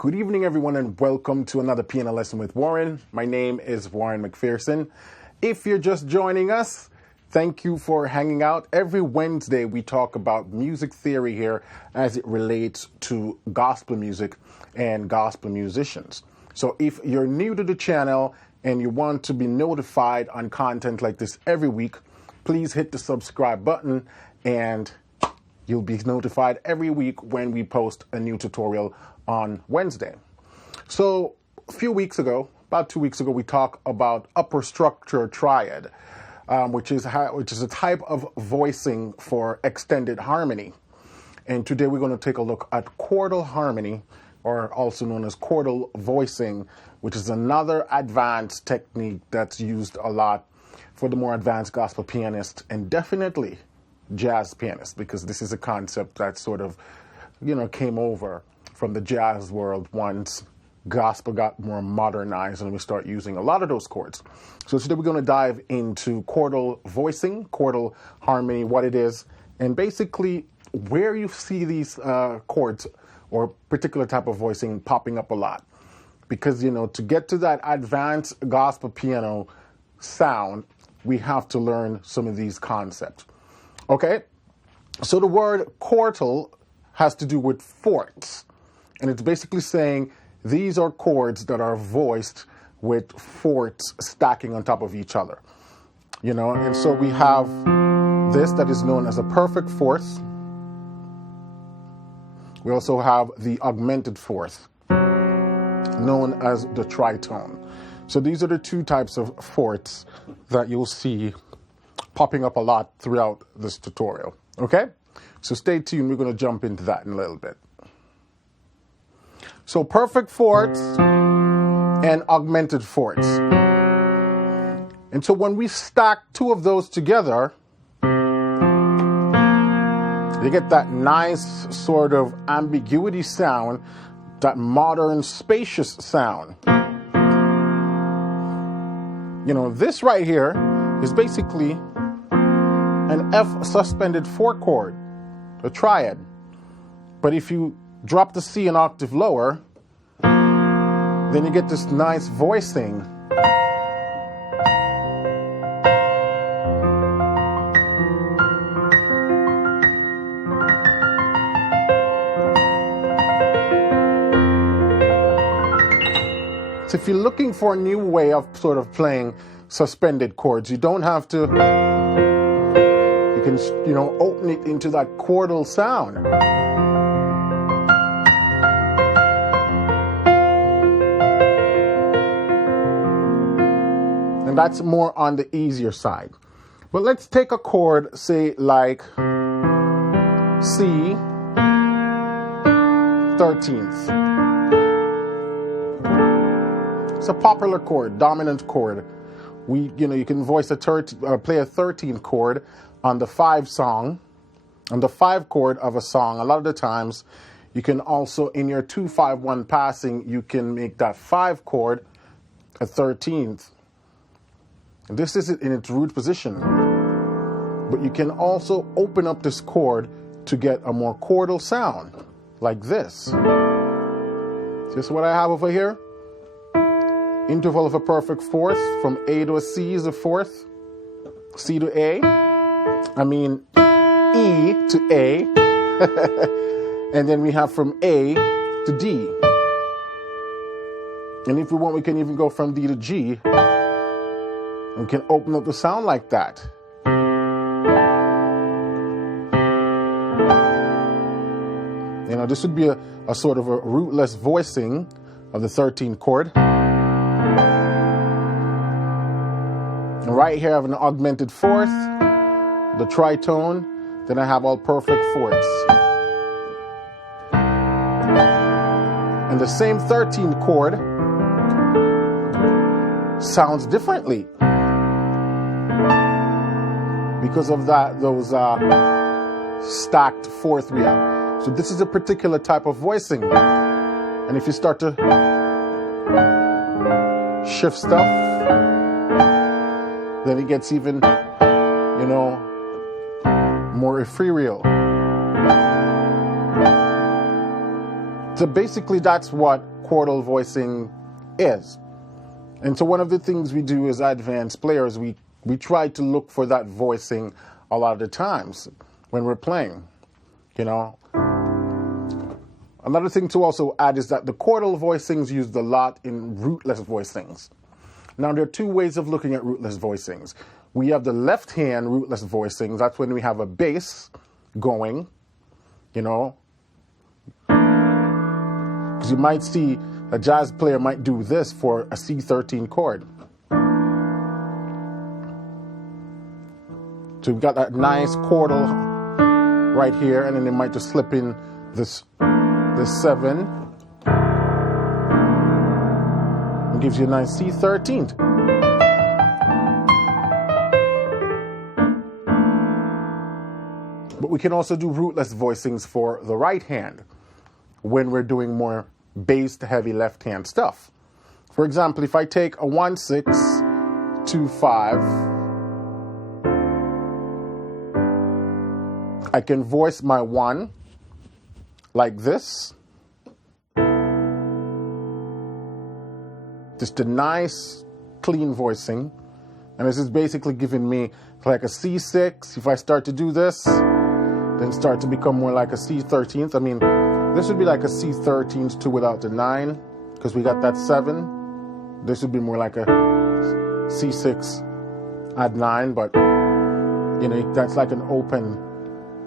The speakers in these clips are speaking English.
Good evening, everyone, and welcome to another piano lesson with Warren. My name is Warren McPherson. If you're just joining us, thank you for hanging out. Every Wednesday, we talk about music theory here as it relates to gospel music and gospel musicians. So if you're new to the channel and you want to be notified on content like this every week, please hit the subscribe button and you'll be notified every week when we post a new tutorial on Wednesday. So a few weeks ago, about 2 weeks ago, we talked about upper structure triad, which is a type of voicing for extended harmony. And today we're going to take a look at quartal harmony, or also known as quartal voicing, which is another advanced technique that's used a lot for the more advanced gospel pianists and definitely jazz pianists, because this is a concept that sort of, came over from the jazz world once gospel got more modernized and we start using a lot of those chords. So today we're going to dive into quartal voicing, quartal harmony, what it is, and basically where you see these chords or particular type of voicing popping up a lot. Because, to get to that advanced gospel piano sound, we have to learn some of these concepts. Okay, so the word quartal has to do with fourths. And it's basically saying these are chords that are voiced with fourths stacking on top of each other. And so we have this that is known as a perfect fourth. We also have the augmented fourth, known as the tritone. So these are the two types of fourths that you'll see popping up a lot throughout this tutorial. Okay? So stay tuned. We're going to jump into that in a little bit. So perfect fourths and augmented fourths. And so when we stack two of those together, you get that nice sort of ambiguity sound, that modern spacious sound. This right here is basically an F suspended 4 chord, a triad. But if you drop the C an octave lower, then you get this nice voicing. So if you're looking for a new way of sort of playing suspended chords, you don't have to, you can, open it into that quartal sound. And that's more on the easier side. But let's take a chord, say like C 13th. It's a popular chord, dominant chord. You can voice play a 13th chord on the 5 chord of a song. A lot of the times, you can also, in your 2-5-1 passing, you can make that 5 chord a 13th. This is in its root position. But you can also open up this chord to get a more quartal sound, like this. This is what I have over here. Interval of a perfect fourth, from A to a C is a fourth, C to A, E to A, and then we have from A to D. And if we want, we can even go from D to G, and we can open up the sound like that. This would be a sort of a rootless voicing of the 13th chord. And right here I have an augmented fourth, the tritone, then I have all perfect fourths. And the same 13th chord sounds differently because of those stacked fourth we have. So this is a particular type of voicing. And if you start to shift stuff, then it gets even, more ethereal. So basically that's what quartal voicing is. And so one of the things we do as advanced players, we try to look for that voicing a lot of the times when we're playing, you know. Another thing to also add is that the quartal voicings used a lot in rootless voicings. Now, there are two ways of looking at rootless voicings. We have the left hand rootless voicings. That's when we have a bass going, you know. Because you might see a jazz player might do this for a C13 chord. So we've got that nice quartal right here, and then they might just slip in this 7. It gives you a nice C13. But we can also do rootless voicings for the right hand when we're doing more bass heavy left hand stuff. For example, if I take a 1-6, 2-5, I can voice my 1 like this. Just a nice, clean voicing. And this is basically giving me like a C6. If I start to do this, then start to become more like a C13th. I mean, this would be like a C13th too without the 9, because we got that 7. This would be more like a C6 add 9, but you know, that's like an open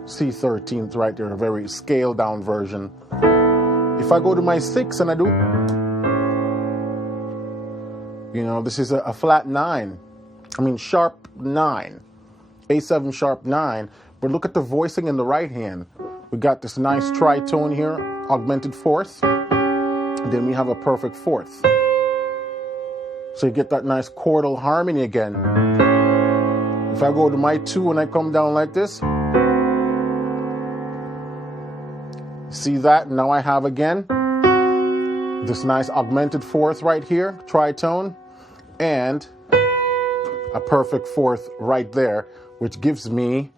C13th right there, a very scaled down version. If I go to my 6 and I do, you know, this is a flat 9. I mean, sharp 9. A7 sharp 9. But look at the voicing in the right hand. We got this nice tritone here, augmented fourth. Then we have a perfect fourth. So you get that nice chordal harmony again. If I go to my 2 and I come down like this, see that? Now I have again this nice augmented fourth right here, tritone, and a perfect fourth right there, which gives me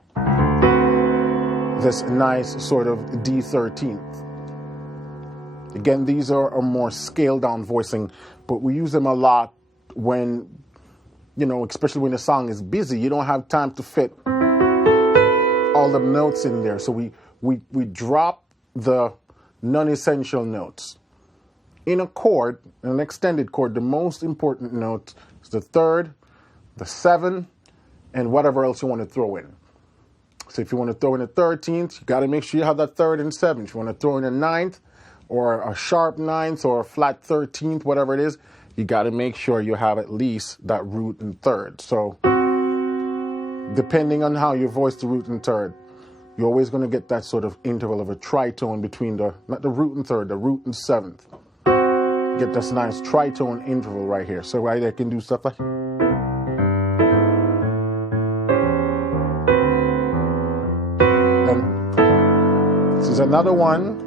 this nice sort of D13th. Again, these are a more scaled down voicing, but we use them a lot when, you know, especially when the song is busy. You don't have time to fit all the notes in there. So we drop the non-essential notes. In a chord, in an extended chord, the most important note is the 3rd, the 7, and whatever else you want to throw in. So if you want to throw in a 13th, you got to make sure you have that 3rd and 7th. If you want to throw in a 9th, or a sharp 9th, or a flat 13th, whatever it is, you got to make sure you have at least that root and 3rd. So depending on how you voice the root and 3rd, you're always going to get that sort of interval of a tritone between not the root and 3rd, the root and 7th. Get this nice tritone interval right here. So I can do stuff like... And this is another one,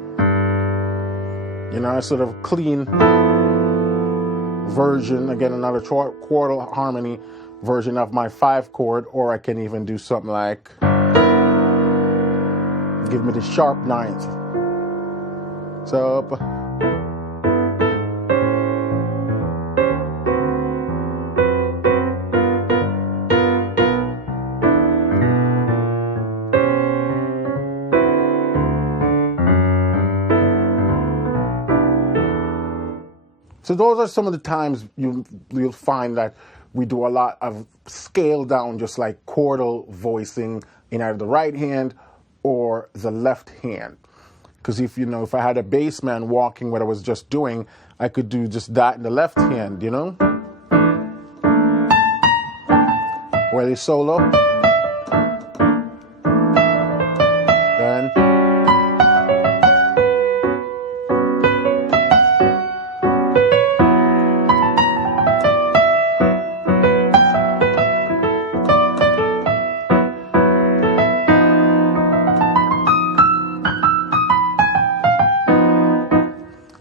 you know, a sort of clean version. Again, another quartal harmony version of my 5 chord, or I can even do something like... Give me the sharp 9th. So, those are some of the times you'll find that we do a lot of scaled down, just like quartal voicing in either the right hand or the left hand. Because if I had a bass man walking what I was just doing, I could do just that in the left hand, you know? Where they solo. Then.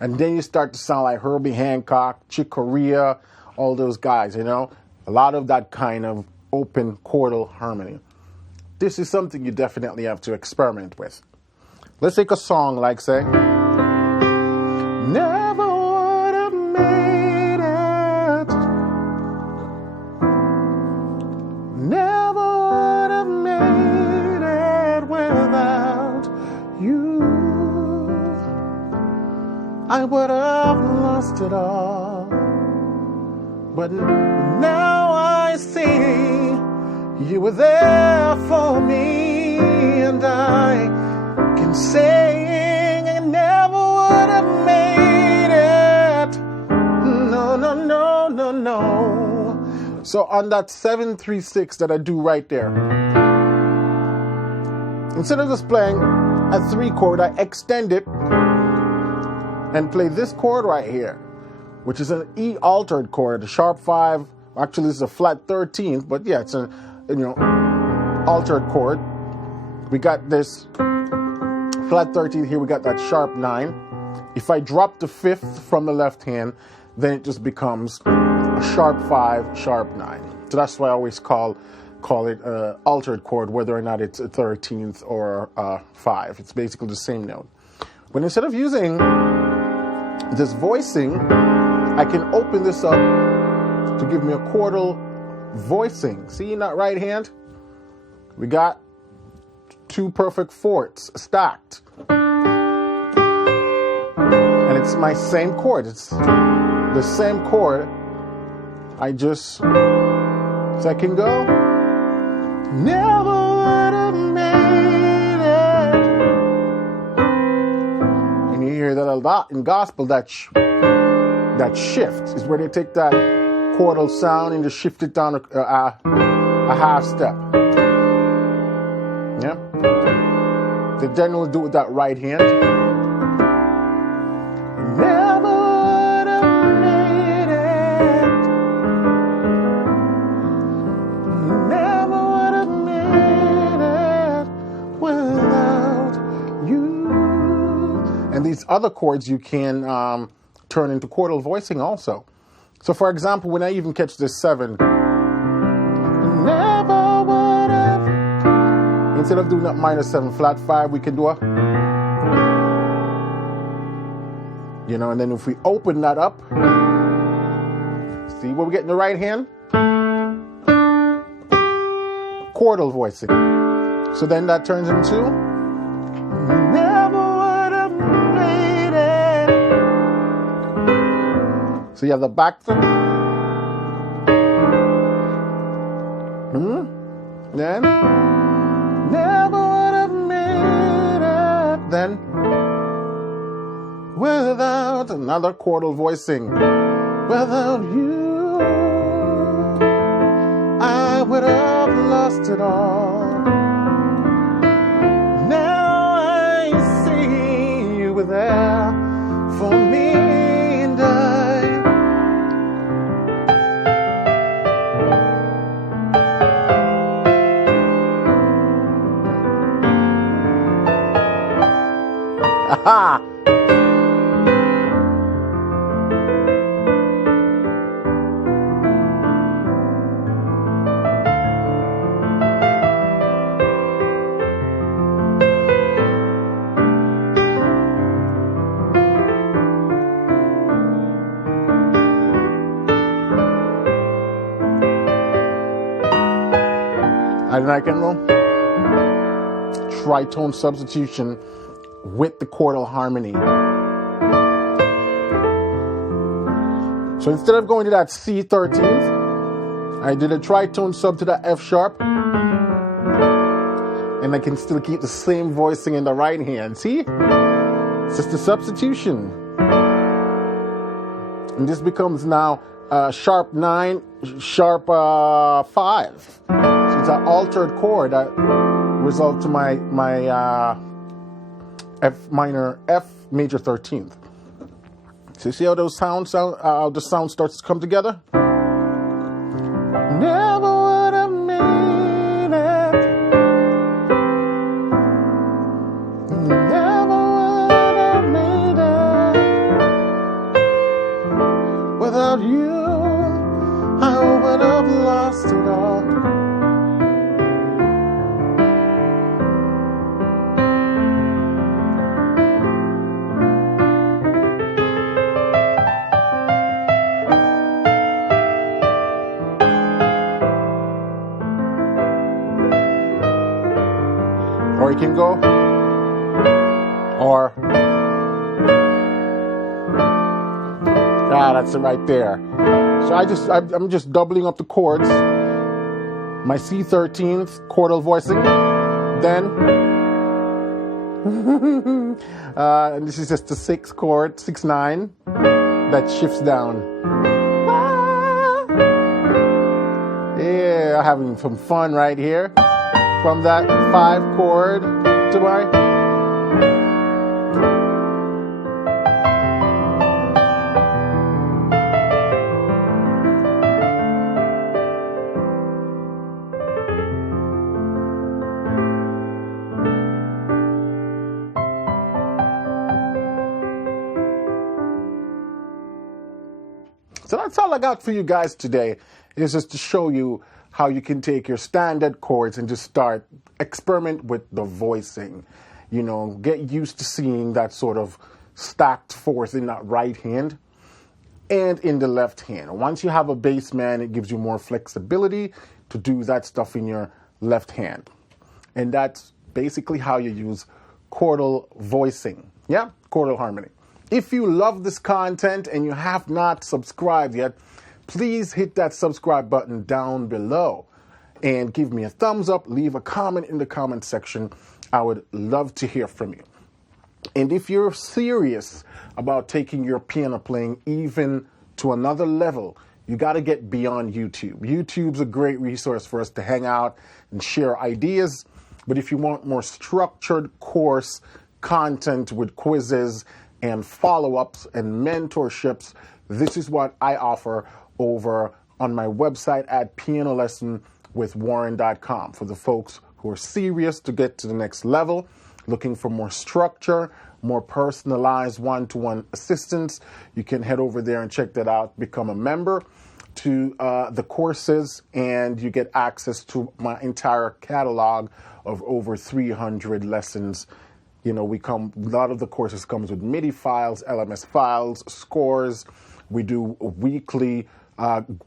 And then you start to sound like Herbie Hancock, Chick Corea, all those guys, you know? A lot of that kind of open chordal harmony. This is something you definitely have to experiment with. Let's take a song like, say... without you, I would have lost it all. But now I see you were there for me, and I can say I never would have made it. No, no, no, no, no. So on that 7-3-6 that I do right there, instead of just playing a 3 chord, I extend it and play this chord right here, which is an E altered chord, a sharp 5. Actually, this is a flat 13th, but yeah, it's a altered chord. We got this flat 13th here. We got that sharp 9. If I drop the 5th from the left hand, then it just becomes a sharp 5, sharp 9. So that's why I always call it altered chord, whether or not it's a 13th or a 5. It's basically the same note. But instead of using this voicing, I can open this up to give me a quartal voicing. See in that right hand? We got 2 perfect fourths stacked. And it's my same chord. It's the same chord. I just, second go. Never would have made it. And you hear that a lot in gospel, that shift is where they take that quartal sound and just shift it down a half step. Yeah. They generally do it with that right hand. Never would have made it. Never would have made it without you. And these other chords you can turn into quartal voicing also. So for example, when I even catch this 7, never would have, instead of doing that minor 7 flat 5, we can do a, and then if we open that up, see what we get in the right hand? Quartal voicing. So then that turns into never would have made it. So you have the back thing. Then never would have made it. Then without another quartal voicing. Without you, I would have lost it all. Now I see you were there for me, and aha! And I can roll tritone substitution with the quartal harmony. So instead of going to that C 13th, I did a tritone sub to that F sharp, and I can still keep the same voicing in the right hand. See? It's just a substitution. And this becomes now sharp 9, sharp 5. So it's an altered chord that results to my F minor, F major 13th. So you see how those sounds, how the sound starts to come together? Never would have made it. Never would have made it. Without you, I would have lost it all. Or you can go Or, that's it right there. So I'm just doubling up the chords. My C13th, Quartal voicing. Then, and this is just the 6th chord, 6-9, that shifts down. Yeah, having some fun right here. From that 5 chord to my. So that's all I got for you guys today. Is just to show you how you can take your standard chords and just start experiment with the voicing. You know, get used to seeing that sort of stacked fourth in that right hand and in the left hand. Once you have a bass man, it gives you more flexibility to do that stuff in your left hand. And that's basically how you use chordal voicing. Yeah, chordal harmony. If you love this content and you have not subscribed yet, please hit that subscribe button down below and give me a thumbs up. Leave a comment in the comment section. I would love to hear from you. And if you're serious about taking your piano playing even to another level, you got to get beyond YouTube. YouTube's a great resource for us to hang out and share ideas. But if you want more structured course content with quizzes and follow-ups and mentorships, this is what I offer over on my website at pianolessonwithwarren.com for the folks who are serious to get to the next level, looking for more structure, more personalized one-to-one assistance. You can head over there and check that out, become a member to the courses, and you get access to my entire catalog of over 300 lessons. You know, a lot of the courses comes with MIDI files, LMS files, scores. We do weekly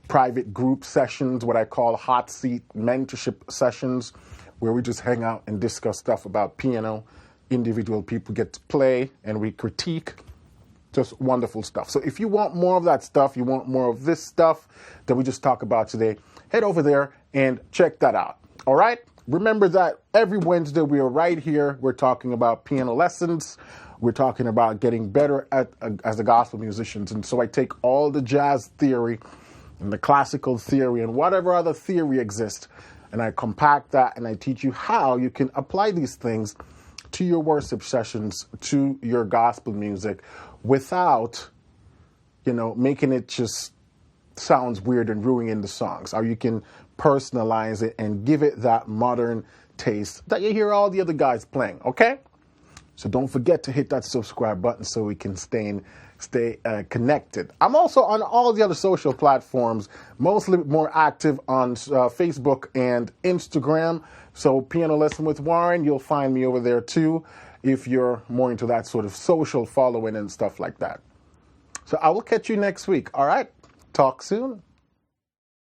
private group sessions, what I call hot seat mentorship sessions, where we just hang out and discuss stuff about piano. Individual people get to play and we critique. Just wonderful stuff. So if you want more of that stuff, you want more of this stuff that we just talked about today, head over there and check that out. All right? Remember that every Wednesday we are right here. We're talking about piano lessons. We're talking about getting better as a gospel musicians. And so I take all the jazz theory and the classical theory and whatever other theory exists, and I compact that and I teach you how you can apply these things to your worship sessions, to your gospel music, without, making it just sounds weird and ruining the songs. Or you can personalize it and give it that modern taste that you hear all the other guys playing, okay? So don't forget to hit that subscribe button so we can stay connected. I'm also on all the other social platforms, mostly more active on Facebook and Instagram. So Piano Lesson with Warren, you'll find me over there too if you're more into that sort of social following and stuff like that. So I will catch you next week, all right? Talk soon.